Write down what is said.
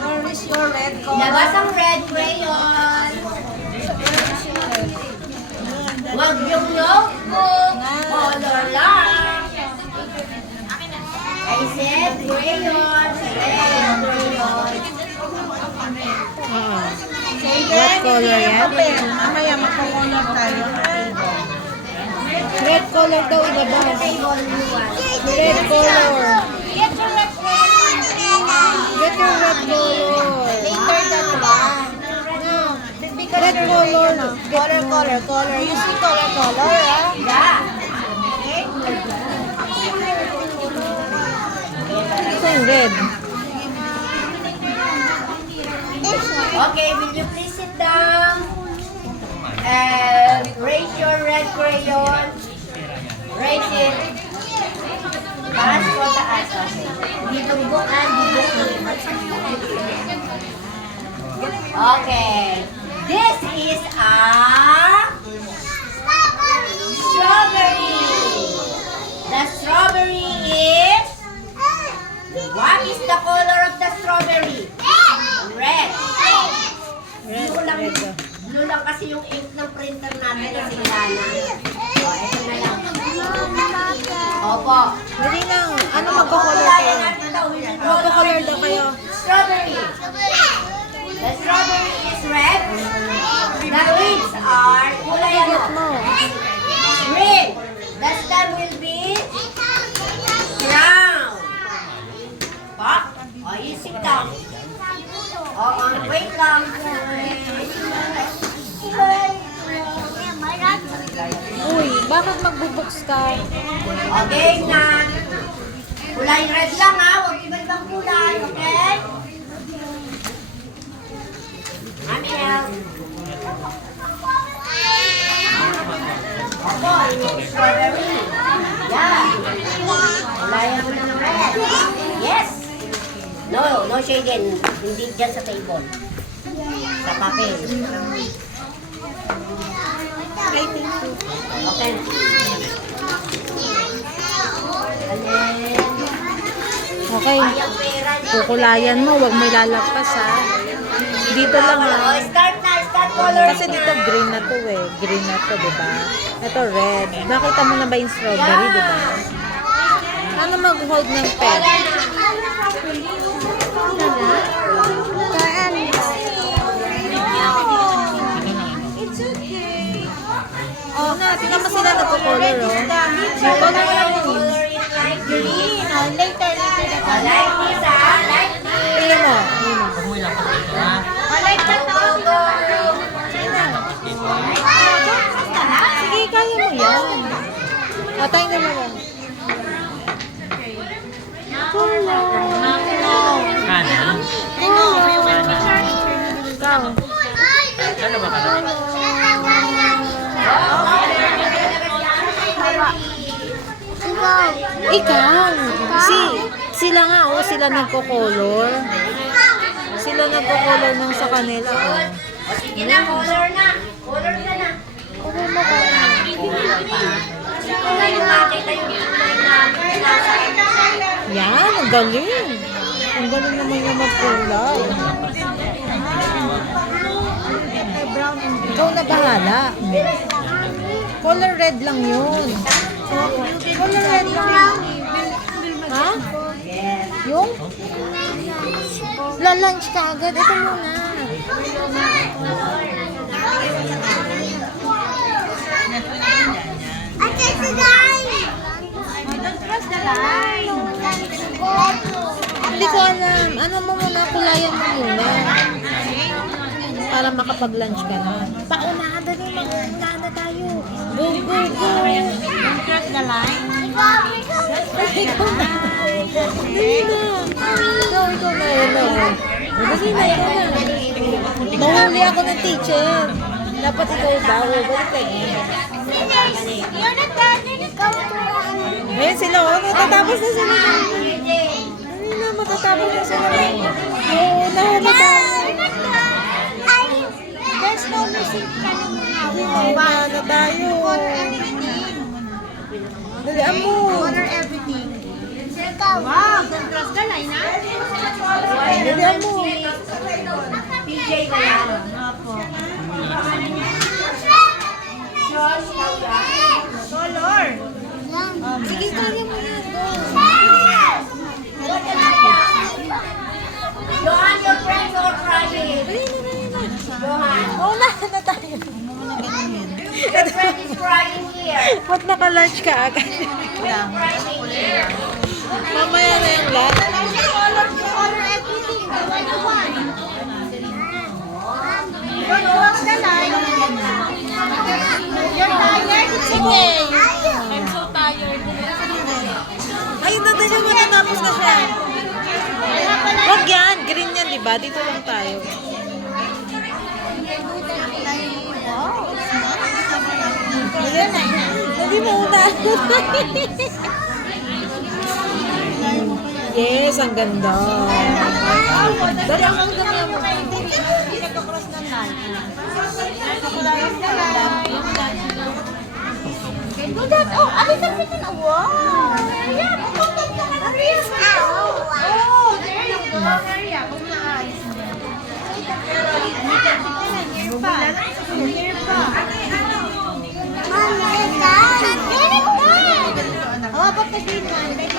Where is your red color? Labas ang red crayon. Huwag yung notebook. Color lang. I said crayon. Red crayon. What color yan? Mamaya magko-color tayo. Red color daw ilabas. Red color. Get your red crayon. Get your red color. Later that one. No. Red color. Color. You see color, ah? Yeah. Ito yung red. Okay, will you please sit down? And raise your red crayon. Raise it. Taas ko taas. Okay. Dito bukan, dito. Okay. This is a strawberry. The strawberry is... What is the color of the strawberry? Red. Blue lang, blue lang kasi yung ink ng printer natin kasi lana. O, ito na lang. Opo. Dali lang. Ano magko-color kayo? Magko-color daw kayo. Strawberry. The strawberry is red. The leaves are kulay ano? Green. The stem will be brown. Pa? O, you sit down. Oo, wait lang. Uy, bakit magbubuks ka? Okay na. Kulay red lang ha. Huwag iba-ibang kulay. Okay? Mami help. Opo, strawberry. Yeah. Kulayan mo ng red. Yes. No shading. Hindi dyan sa table. Sa papel. Okay. Okay. Kukulayan mo, wag mo ilalagpas ha. Dito lang ha. Oh, start na. Start color. Kasi dito green na to eh. Green na to, diba? Ito red. Nakita mo na ba yung strawberry, diba? Ano mag-hold ng pen? Oh, na, tingnan mo sila nagko-color, oh. Color mo lang yun. Color is light green. Later. Light this ah. Light this. Tingnan mo. Light na to. Sige, kaya mo yan. Atay na mo yan. Ikaw. Ikaw. Sila nga, oh, sila nagko-color. Sila nagko-color ng sa kanila, oh. Sige na, color na. Color ka na. Color mo ka na. Wala yung makita yung kulay na nasa Yan, ang galing. Ang galing naman yung magkulay. Ikaw na bahala. Color red lang yun. Color red lang. Ha? Yung? Lalunch ka agad. Ito muna. Don't cross the line. Hindi ko alam. Ano mo muna, kulayan mo muna. Para makapag-lunch ka na. Paunahan na rin, mag-unahan na tayo. Go, go, go. Don't cross the line. Ikaw na. Dali na. Ikaw na. Yan na. Dali na, ikaw na. Nahuli ako ng teacher. Dapat ikaw daw. Balik tayo. You're not done. Ayan sila, oh. Matatapos na sila. Dali na, matatapos na sila. Oo, nahuli tayo. There's no music kanina. Paunahan na tayo. Bilihan mo. PJ ba yan? Opo. Josh, Color. Sige, kaya mo yan. Johan, your friends are crying. Johan, Oo na tayo. your friend is crying here. Ba't naka-lunch ka agad? Crying here. Mamaya na yung lunch. Color everything. The one you want. Don't cross the line. You're tired? It's okay. I'm so tired. Ay, natin yung matatapos na siya. Wag yan. Green yan, di ba? Dito lang tayo. Hindi mo unahan. Yes, ang ganda. Dali ang mga kami mo. Hindi nagkakross ng line. Nagkakross ng line. Do that. Oh, I can fit in. Wow. Yeah, oh, there you go. Maria, kung naayos niya. Here pa. Here pa. Oh, ba't na green one?